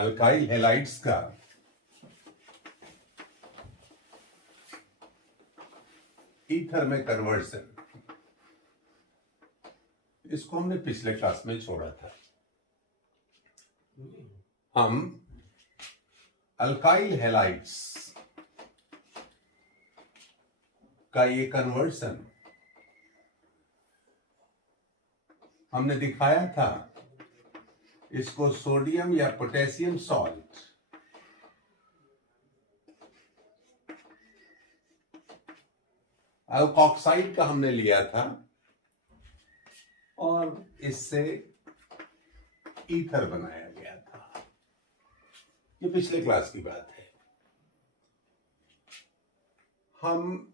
Alkyl halides का ether में conversion, इसको हमने पिछले क्लास में छोड़ा था। हम अल्काइल हैलाइड्स का ये कन्वर्जन हमने दिखाया था। इसको सोडियम या पोटेशियम सॉल्ट अल्कोक्साइड का हमने लिया था और इससे ईथर बनाया गया था। ये पिछले क्लास की बात है। हम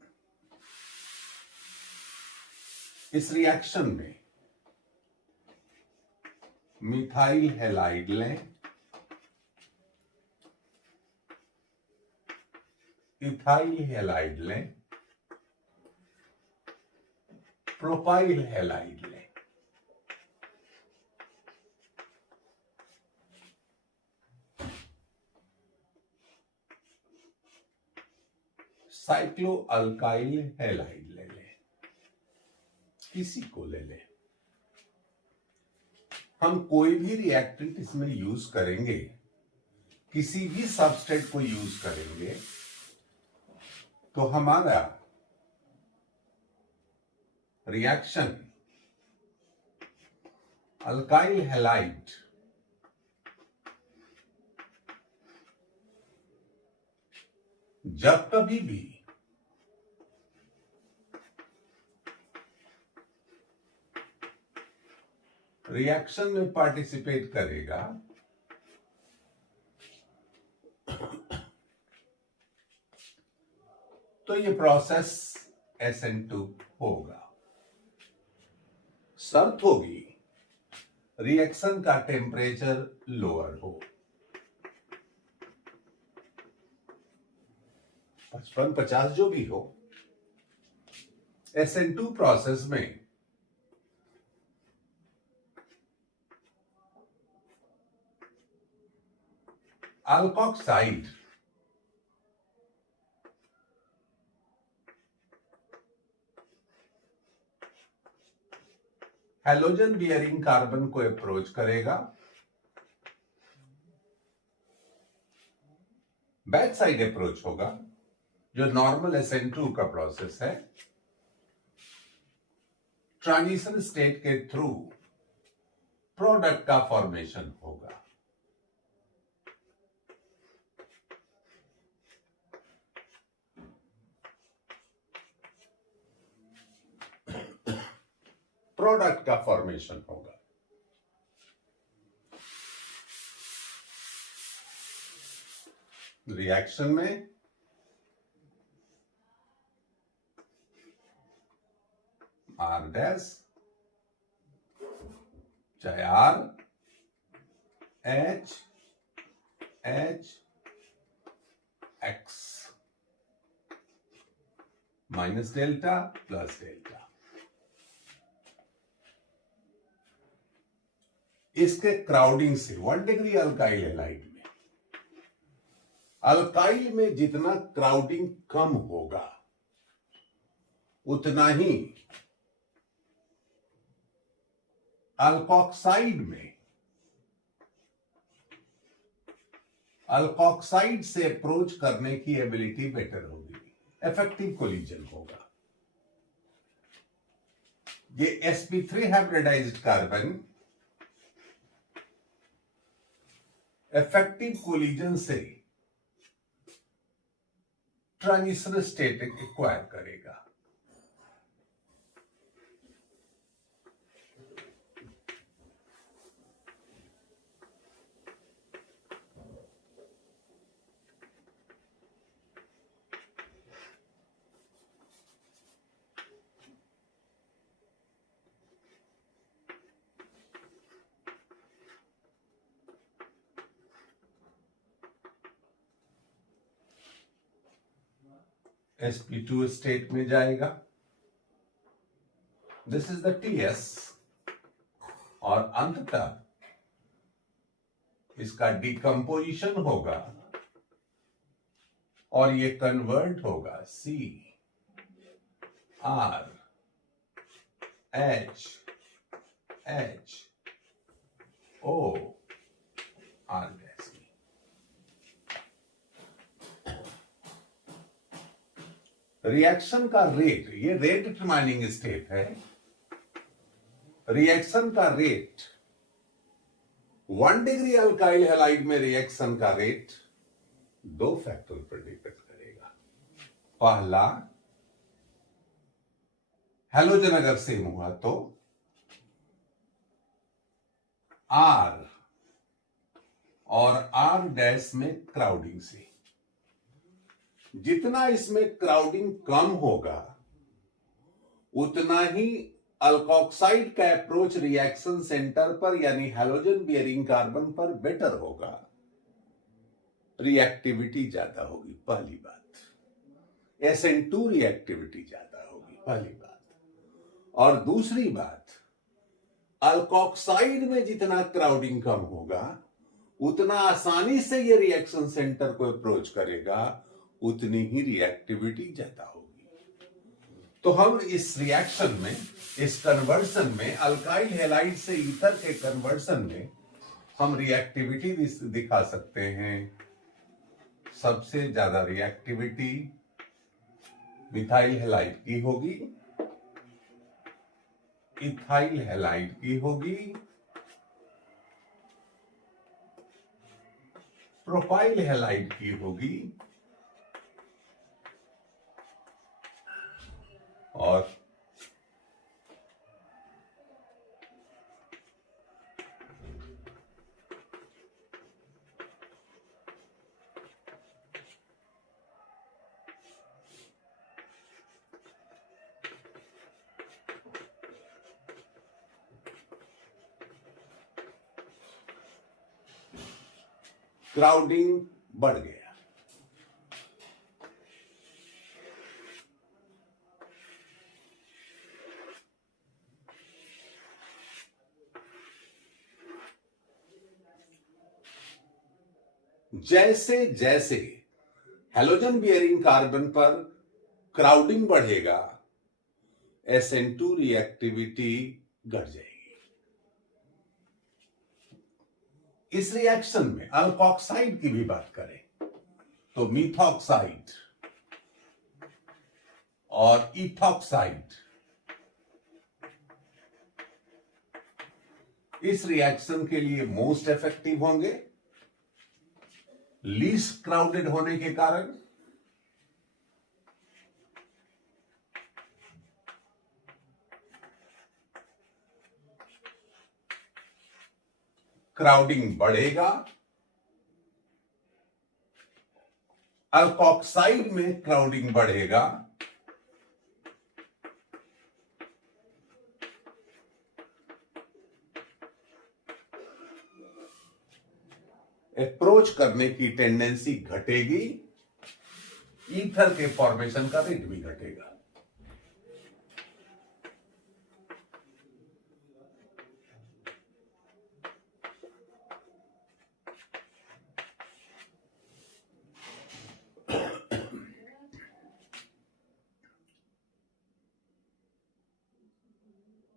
इस रिएक्शन में मिथाइल हैलाइड लें, इथाइल हैलाइड लें, प्रोपाइल हैलाइड लें। साइक्लो अल्काइल हैलाइड ले लें, किसी को ले लें। हम कोई भी रिएक्टेंट इसमें यूज करेंगे, किसी भी सबस्ट्रेट को यूज करेंगे, तो हमारा रिएक्शन अल्काइल हैलाइड जब कभी भी रिएक्शन में पार्टिसिपेट करेगा तो ये प्रोसेस SN2 होगा। शर्त होगी रिएक्शन का टेम्परेचर लोअर हो। 55-50 जो भी हो, SN2 प्रोसेस में अल्कोक्साइड हैलोजन बियरिंग कार्बन को अप्रोच करेगा, बैक साइड अप्रोच होगा, जो नॉर्मल SN2 का प्रोसेस है। ट्रांजिशन स्टेट के थ्रू प्रोडक्ट का फॉर्मेशन होगा। प्रोडक्ट का फॉर्मेशन होगा। रिएक्शन में R डैश चाहे R H H X minus delta plus delta, इसके क्राउडिंग से 1 डिग्री अल्काइल हैलाइड में, अल्काइल में जितना क्राउडिंग कम होगा उतना ही अल्कोक्साइड में अल्कोक्साइड से अप्रोच करने की एबिलिटी बेटर होगी, इफेक्टिव कोलिजन होगा। ये sp3 hybridised carbon effective collision से ट्रांजिशन स्टेट एक्वायर करेगा। sp2 स्टेट में जाएगा, दिस इज द TS, और अंततः इसका डिकम्पोजिशन होगा और ये कन्वर्ट होगा CrHHOR गैस में। रिएक्शन का रेट, ये रेट डिटरमाइनिंग स्टेट है। रिएक्शन का रेट 1 डिग्री अल्काइल हैलाइड में रिएक्शन का रेट 2 फैक्टर पर डिपेंड करेगा। पहला, हैलोजन अगर सेम हुआ तो R और R डैश में क्राउडिंग से, जितना इसमें क्राउडिंग कम होगा उतना ही अल्कोक्साइड का अप्रोच रिएक्शन सेंटर पर यानी हैलोजन बियरिंग कार्बन पर बेटर होगा, रिएक्टिविटी ज्यादा होगी। पहली बात, SN2 रिएक्टिविटी ज्यादा होगी, पहली बात। और दूसरी बात, अल्कोक्साइड में जितना क्राउडिंग कम होगा उतना आसानी से ये रिएक्शन सेंटर को अप्रोच करेगा, उतनी ही रिएक्टिविटी ज्यादा होगी। तो हम इस रिएक्शन में, इस कन्वर्सन में, अल्काइल हैलाइड से ईथर के कन्वर्सन में हम रिएक्टिविटी दिखा सकते हैं। सबसे ज्यादा रिएक्टिविटी मिथाइल हैलाइड की होगी, इथाइल हैलाइड की होगी, प्रोपाइल हैलाइड की होगी और क्राउडिंग बढ़ गया। जैसे जैसे हैलोजन बियरिंग कार्बन पर क्राउडिंग बढ़ेगा, SN2 रिएक्टिविटी घट जाएगी। इस रिएक्शन में अल्कोक्साइड की भी बात करें तो मिथॉक्साइड और इथॉक्साइड इस रिएक्शन के लिए मोस्ट इफेक्टिव होंगे, लीस्ट क्राउडेड होने के कारण। क्राउडिंग बढ़ेगा, अल्कोक्साइड में क्राउडिंग बढ़ेगा, अप्रोच करने की टेंडेंसी घटेगी, ईथर के फॉर्मेशन का रेट भी घटेगा।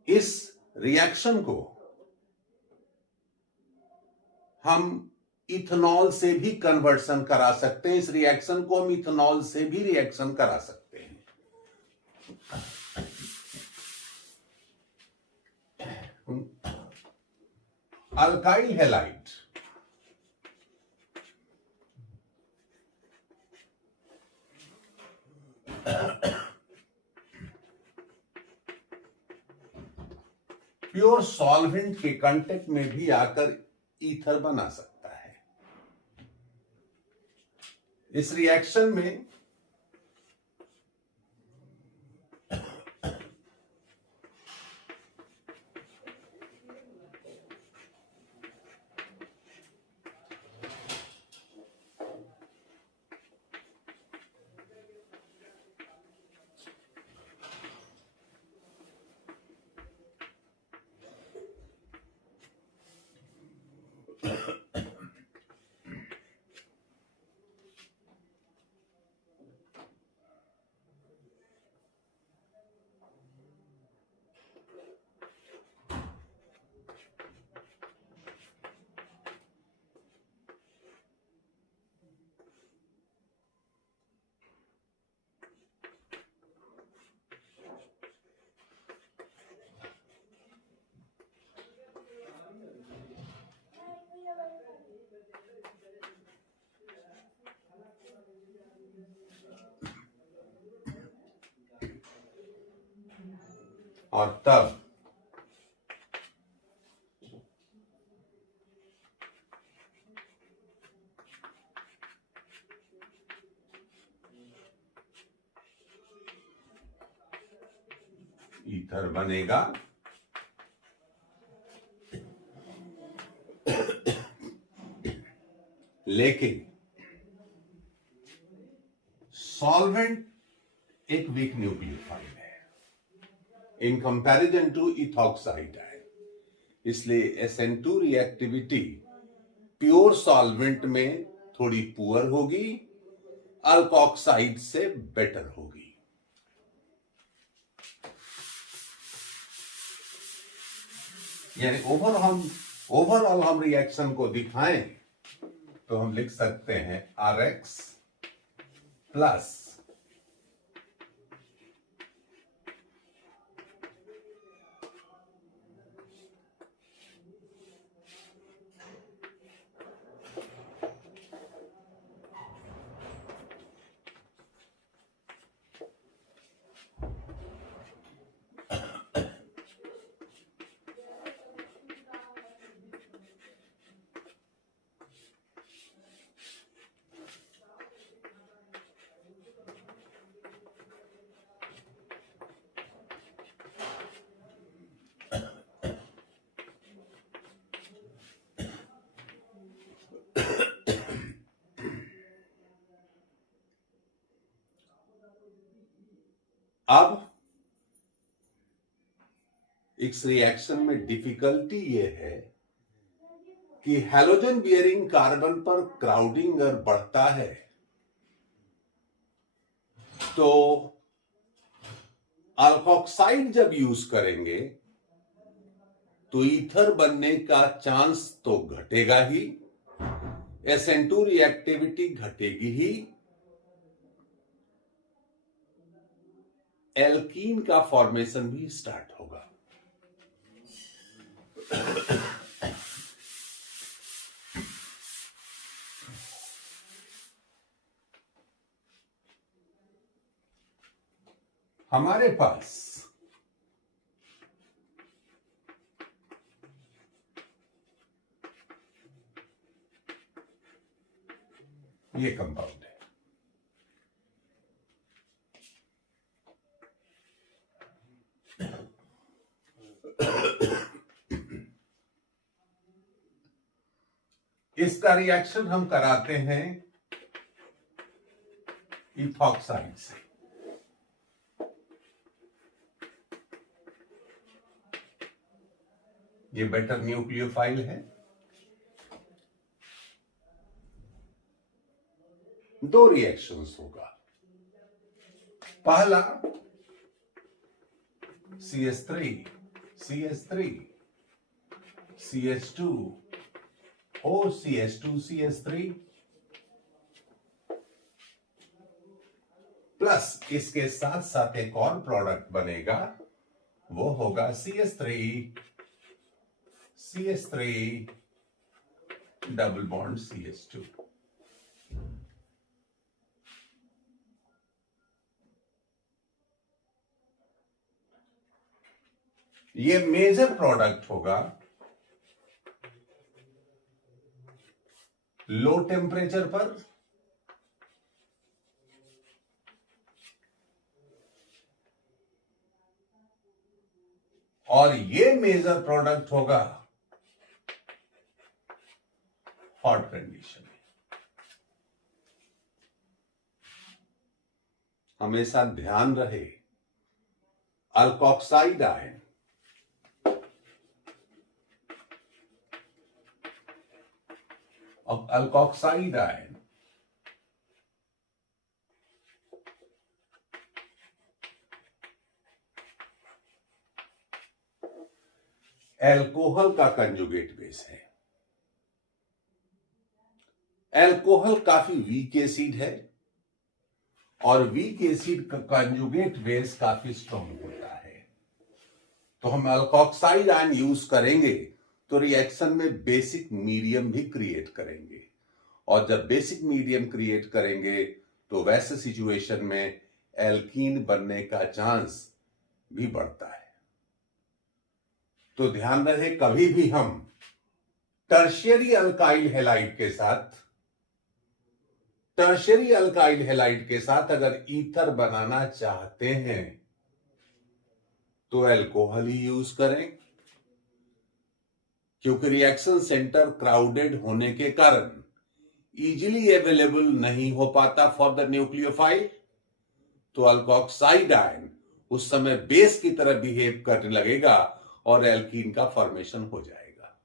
इस रिएक्शन को हम इथेनॉल से भी कन्वर्सन करा सकते हैं। इस रिएक्शन को हम इथेनॉल से भी रिएक्शन करा सकते हैं। अल्काइल हैलाइड प्योर सॉल्वेंट के कांटेक्ट में भी आकर ईथर बना सकता है। इस रिएक्शन में और तब ईथर बनेगा। लेकिन सॉल्वेंट एक वीक न्यूक्लियोफाइल है in comparison to ethoxide ion, इसलिए SN2 रिएक्टिविटी प्योर सॉल्वेंट में थोड़ी पुअर होगी, अल्कोक्साइड से बेटर होगी। यानी ओवरऑल हम रिएक्शन को दिखाएं तो हम लिख सकते हैं RX प्लस अब इस रिएक्शन में डिफिकल्टी यह है कि हैलोजन बियरिंग कार्बन पर क्राउडिंग अगर बढ़ता है तो अल्कोक्साइड जब यूज करेंगे तो ईथर बनने का चांस तो घटेगा ही, SN2 रिएक्टिविटी घटेगी ही, एल्कीन का फॉर्मेशन भी स्टार्ट होगा। हमारे पास ये कंपाउंड है, इसका रिएक्शन हम कराते हैं इथॉक्साइड से। ये बेटर न्यूक्लियोफाइल है। दो रिएक्शंस होगा, पहला CH3 CH3 CH2 OCH2 CH3 plus इसके साथ साथ एक और प्रोडक्ट बनेगा, वो होगा CH3 डबल बॉन्ड CH2। ये मेजर प्रोडक्ट होगा लो टेम्परेचर पर, और ये मेजर प्रोडक्ट होगा हॉट कंडीशन में। हमेशा ध्यान रहे अल्कोक्साइड आयन एल्कोहल का कंजुगेट बेस है। एल्कोहल काफी वीक एसिड है और वीक एसिड का कंजुगेट बेस काफी स्ट्रॉन्ग होता है। तो हम अल्कोक्साइड आयन यूज करेंगे तो रिएक्शन में बेसिक मीडियम भी क्रिएट करेंगे, और जब बेसिक मीडियम क्रिएट करेंगे तो वैसे सिचुएशन में एल्कीन बनने का चांस भी बढ़ता है। तो ध्यान रहे, कभी भी हम टर्शियरी अल्काइल हैलाइड के साथ अगर ईथर बनाना चाहते हैं तो अल्कोहल ही यूज करें, क्योंकि रिएक्शन सेंटर क्राउडेड होने के कारण इजीली अवेलेबल नहीं हो पाता फॉर द न्यूक्लियोफाइल। तो अल्कोक्साइड आयन उस समय बेस की तरह बिहेव करने लगेगा और एल्कीन का फॉर्मेशन हो जाएगा।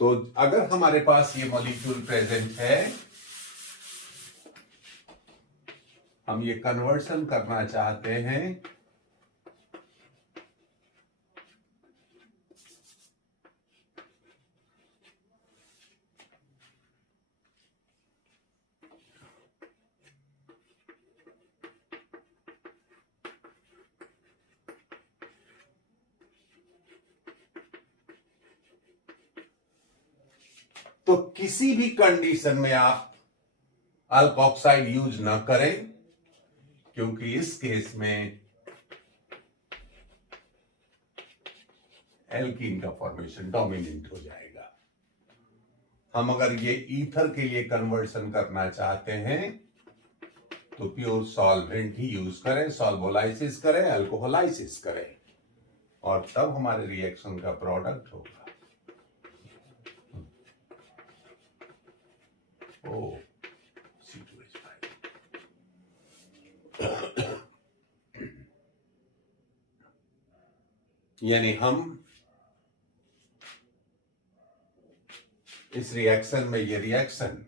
तो अगर हमारे पास ये मॉलिक्यूल प्रेजेंट है, हम ये कन्वर्शन करना चाहते हैं, तो किसी भी कंडीशन में आप अल्कोक्साइड यूज ना करें, क्योंकि इस केस में एल्कीन का फॉर्मेशन डोमिनेंट हो जाएगा। हम अगर ये ईथर के लिए कन्वर्शन करना चाहते हैं तो प्योर सॉल्वेंट ही यूज करें, सॉल्वोलाइसिस करें, अल्कोहोलाइसिस करें, और तब हमारे रिएक्शन का प्रोडक्ट होगा। C2H5। यानी हम इस रिएक्शन में, ये रिएक्शन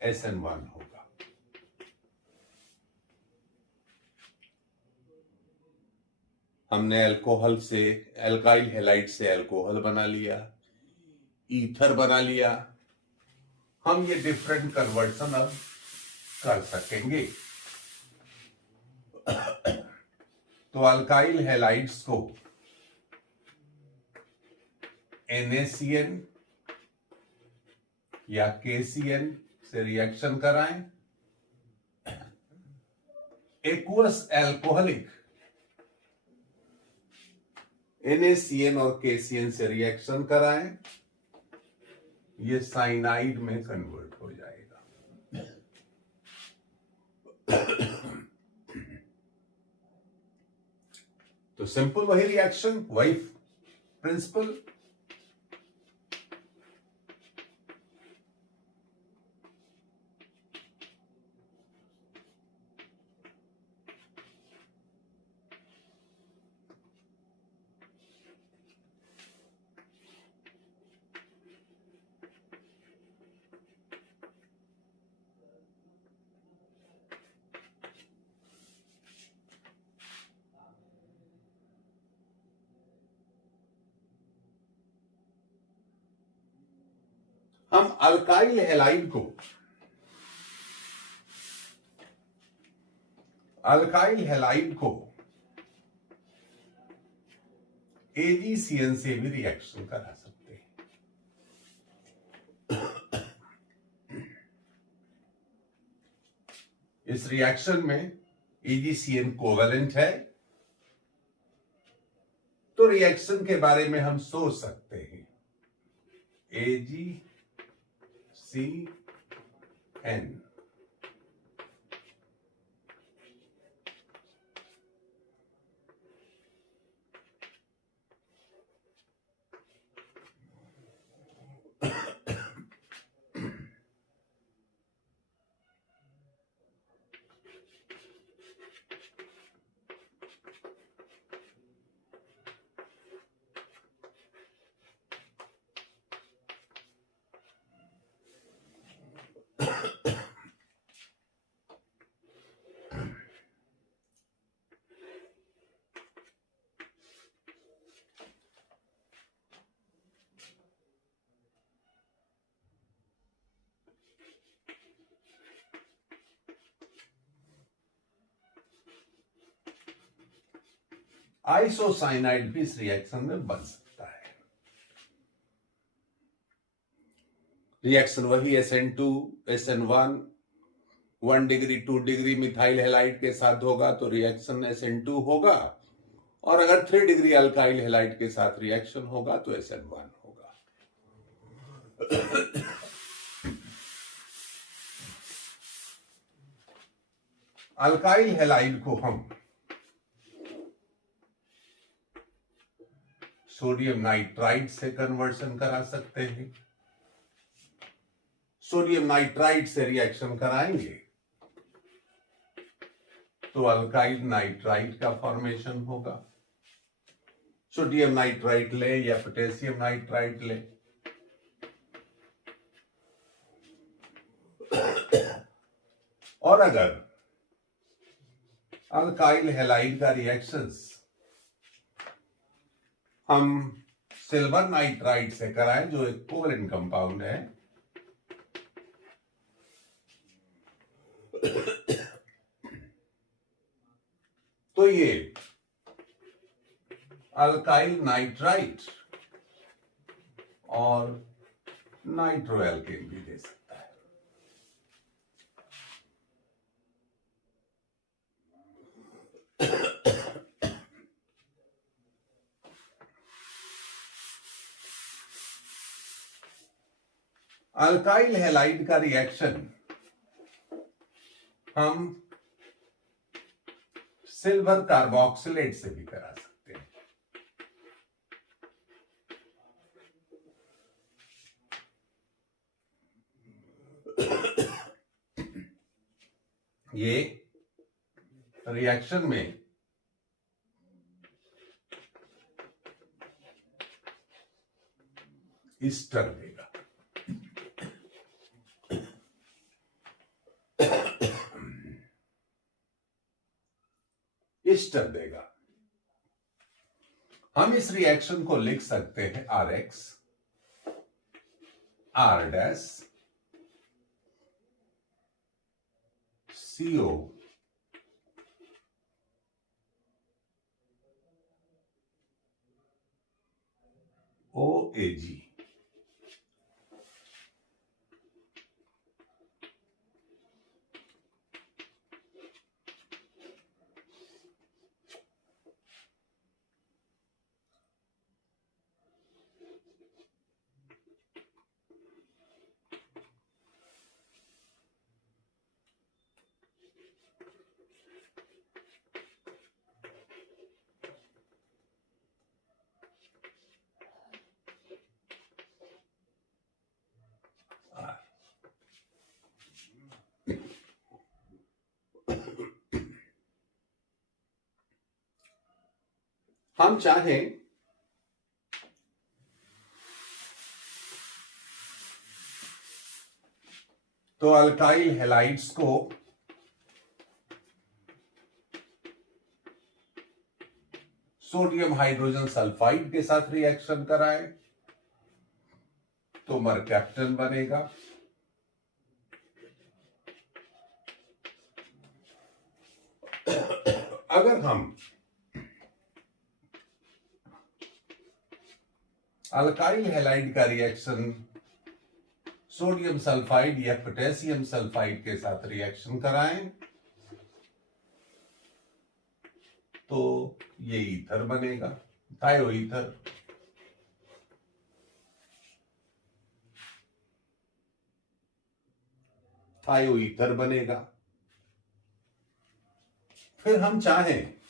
SN1 होगा। हमने अल्कोहल से, अल्काइल हैलाइड से अल्कोहल बना लिया, ईथर बना लिया। हम ये डिफरेंट कन्वर्शन अब कर सकेंगे। तो अल्काइल हैलाइड्स को NaCN या KCN से रिएक्शन कराएं, एक्वस अल्कोहलिक NaCN और KCN से रिएक्शन कराएं, ये साइनाइड में कन्वर्ट हो जाएगा। तो सिंपल वही रिएक्शन, वही प्रिंसिपल। हम अल्काइल हैलाइड को AgCN से भी रिएक्शन करा सकते हैं। इस रिएक्शन में AgCN कोवेलेंट है, तो रिएक्शन के बारे में हम सोच सकते हैं AgCN। आइसोसाइनाइड भी इस रिएक्शन में बन सकता है। रिएक्शन वही SN2 SN1 1 degree 2 degree methyl halide के साथ होगा, तो रिएक्शन SN2 होगा और अगर 3 डिग्री अल्काइल हैलाइड के साथ रिएक्शन होगा तो SN1 होगा। अल्काइल हैलाइड को हम सोडियम नाइट्राइड से कन्वर्शन करा सकते हैं। सोडियम नाइट्राइड से रिएक्शन कराएंगे तो अल्काइल नाइट्राइड का फॉर्मेशन होगा। सोडियम नाइट्राइड ले या पोटेशियम नाइट्राइड ले, और अगर अल्काइल हैलाइड का रिएक्शंस हम सिल्वर नाइट्राइड से कराएं जो एक कोवलेंट कंपाउंड है, तो ये अल्काइल नाइट्राइड और नाइट्रोएल्केन भी दे सकता है। अल्काइल हैलाइड का रिएक्शन हम सिल्वर कार्बोक्सिलेट से भी करा सकते हैं। ये रिएक्शन में ईस्टर देगा। ईस्टर देगा। हम इस रिएक्शन को लिख सकते हैं RX R dash CO OAG। हम चाहें तो अल्काइल हैलाइड्स को सोडियम हाइड्रोजन सल्फाइड के साथ रिएक्शन कराएं तो मरकैप्टन बनेगा। अगर हम अल्काइल हैलाइड का रिएक्शन सोडियम सल्फाइड या पोटेशियम सल्फाइड के साथ रिएक्शन कराएं तो ये ईथर बनेगा, थायो ईथर। थायो ईथर बनेगा। फिर हम चाहें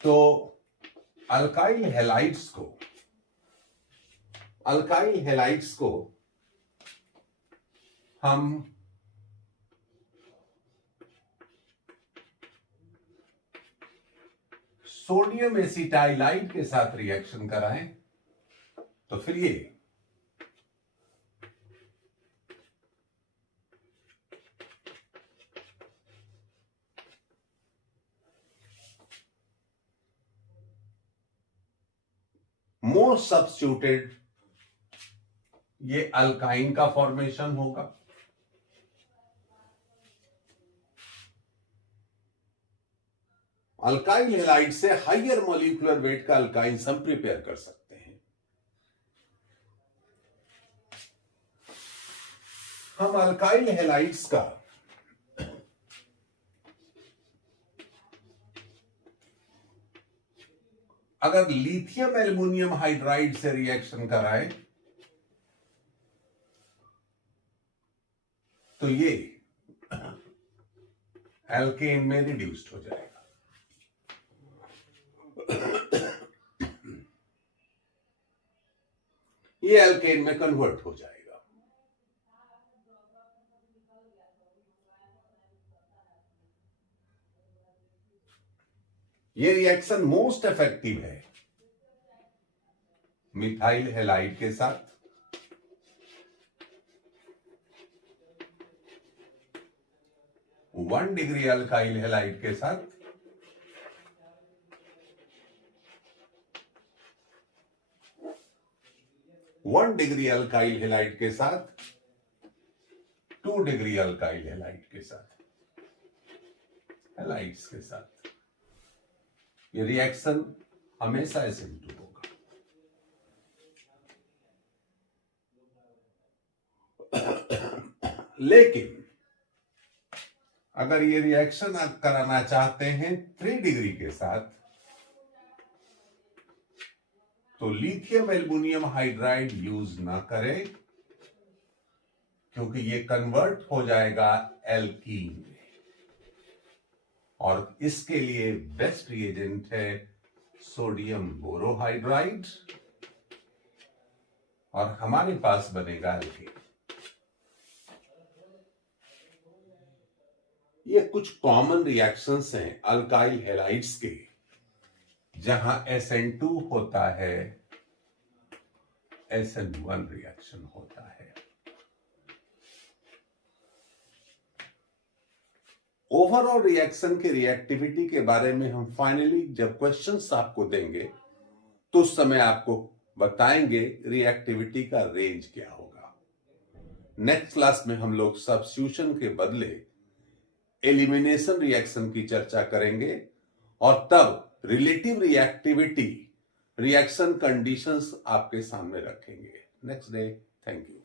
तो अल्काइल हैलाइड्स को हम सोडियम एसिटाइलाइड के साथ रिएक्शन कराएं तो फिर ये मोस्ट सब्स्टिट्यूटेड ये अल्काइन का फॉर्मेशन होगा। अल्काइल हैलाइड से हायर मॉलिक्यूलर वेट का अल्काइंस हम प्रिपेयर कर सकते हैं। हम अल्काइल हैलाइड्स का अगर लिथियम एल्युमिनियम हाइड्राइड से रिएक्शन कराएं तो ये एल्केन में रिड्यूस्ड हो जाएगा। ये एल्केन में कन्वर्ट हो जाएगा। ये रिएक्शन मोस्ट इफेक्टिव है मिथाइल हैलाइड के साथ, वन डिग्री अल्काइल हैलाइड के साथ, वन डिग्री अल्काइल हैलाइड के साथ, 2 डिग्री अल्काइल हैलाइड के साथ, हैलाइड्स के साथ। ये रिएक्शन हमेशा SN2 होगा। लेकिन अगर ये रिएक्शन आप कराना चाहते हैं 3 डिग्री के साथ, तो लिथियम एल्युमिनियम हाइड्राइड यूज ना करें, क्योंकि ये कन्वर्ट हो जाएगा एल्कीन में, और इसके लिए बेस्ट रिएजेंट है सोडियम बोरोहाइड्राइड, और हमारे पास बनेगा एल्कीन। ये कुछ कॉमन रिएक्शंस हैं अल्काइल हैलाइड्स के, जहां SN2 होता है, SN1 रिएक्शन होता है। ओवरऑल रिएक्शन की रिएक्टिविटी के बारे में हम फाइनली जब क्वेश्चंस आपको देंगे तो उस समय आपको बताएंगे रिएक्टिविटी का रेंज क्या होगा। नेक्स्ट क्लास में हम लोग सब्स्टिट्यूशन के बदले एलिमिनेशन रिएक्शन की चर्चा करेंगे, और तब रिलेटिव रिएक्टिविटी रिएक्शन कंडीशंस आपके सामने रखेंगे। Next day, thank you.